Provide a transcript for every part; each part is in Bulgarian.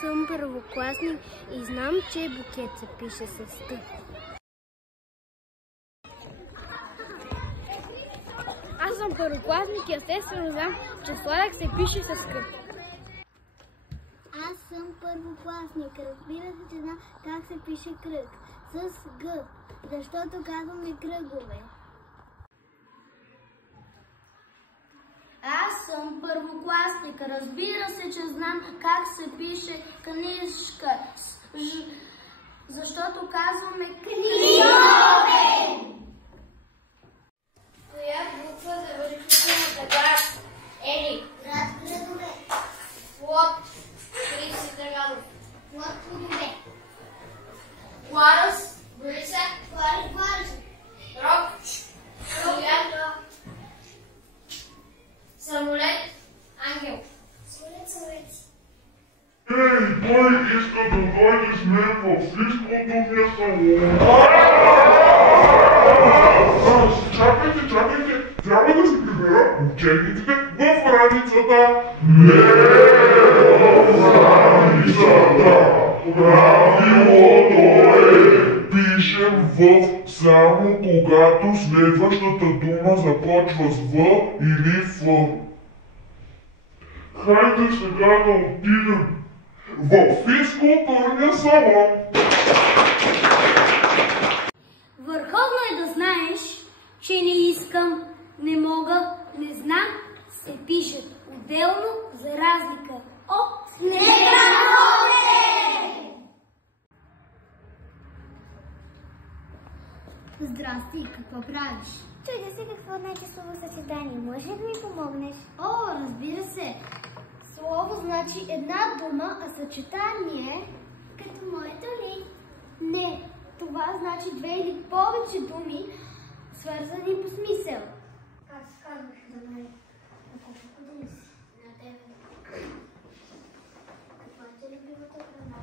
съм първокласник и знам, че букет се пише с Т. Аз съм първокласник и естествено знам, че сладък се пише с К. Аз съм първокласник. Разбира се, че знам как се пише кръг. С Г, защото казваме кръгове. Аз съм първокласник. Разбира се, че знам как се пише книжка. Защото казваме книжове. Коя буква завършва на глас? Ели. Град, градове. Плод. Крис Драганов. Плод, плодове. Ларус. Бориса. Варус. Рок. Солян. Самолет. Ангел. Самолет. Ей, кой иска да дойде с мен в физкултурния салон? Чакайте, трябва да си прибера учебниците в раницата. Не в раницата. Правилото е, пишем в само когато следващата дума започва с В или Ф. Хайде сега да отидем в физкултурния салон. Върховно е да знаеш, че не искам, не мога, не знам, се пишат отделно за разлика от невъзможно. Здрасти, какво правиш? Чудя се какво значи словосъчетание. Може ли да ми помогнеш? О, разбира се. Слово значи една дума, а съчетание... Като моето ли? Не, това значи две или повече думи, свързани по смисъл. Аз казвах за мен. На колко години си? На 9. Каква е любимата храна?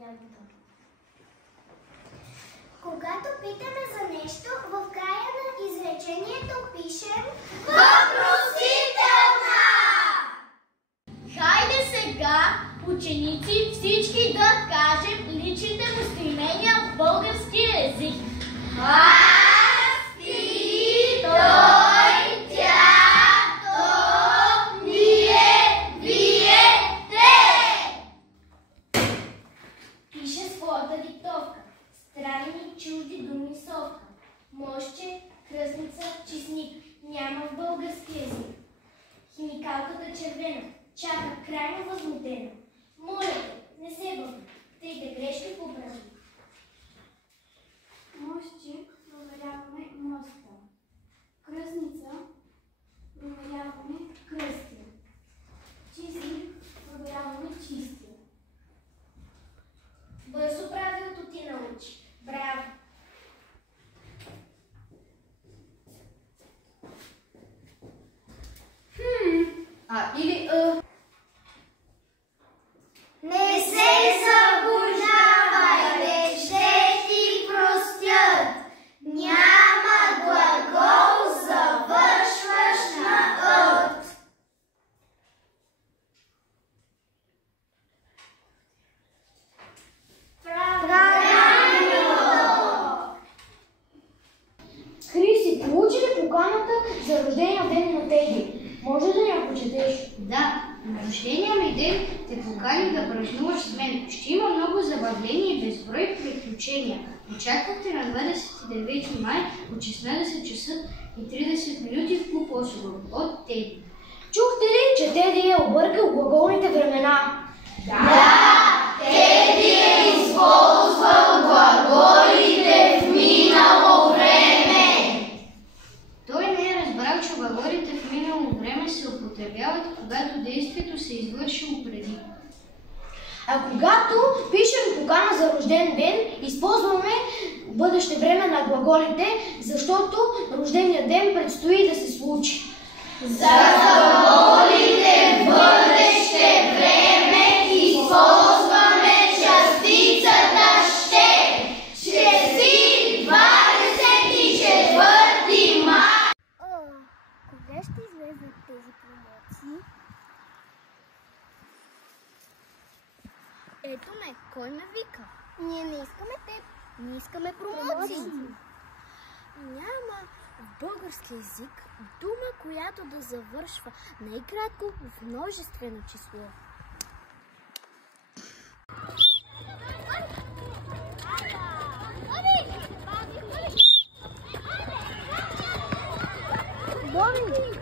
Ягода. Когато питаме за нещо, в края на изречението пишем въпросителна! Хайде сега, ученици, всички да кажем личните местоимения в българския език. Аз, ти, той, тя, то, ние, вие, те. Пише своята диктовка. Странни чужди думи совка. Мощче, кръстница, чистник. Няма в български език. Химикалката червена. Чака крайно възмутена. Моля те, не се бъдна. Трите грешки поправи. Мощче проверяваме моста. Кръстница проверяваме кръстия. Чистник проверяваме чистия. Бързо правилото ти научи. Браво! Не се заблуждавай, ще ти простят. Няма глагол, завършваш на ът. Правилно! Хриси, получи ли поканата за рождения ден на Теди? Може да я прочетеш? Да, на рождения ми ден те поканих да празнуваш с мен. Ще има много забавления и безброй приключения. Очаквахте на 29 май от 16 часа и 30 минути в клуб Осигур от Теди. Чухте ли, че Теди е объркал глаголните времена? Да, Теди е използвал глаголите в минало време. Той не е разбрал, че глаголите в минало време се употребяват, когато действието се е извършило преди. А когато пишем покана за рожден ден, използваме бъдеще време на глаголите, защото рождения ден предстои да се случи. За глаголите в бъдеще време използваме частицата ще. Ще си 24 май. Кога ще излезат тези промоции? Ето ме, кой ме вика? Ние не искаме теб. Ние искаме промоции. Няма в български език дума, която да завършва най-кратко в множествено число. Боби!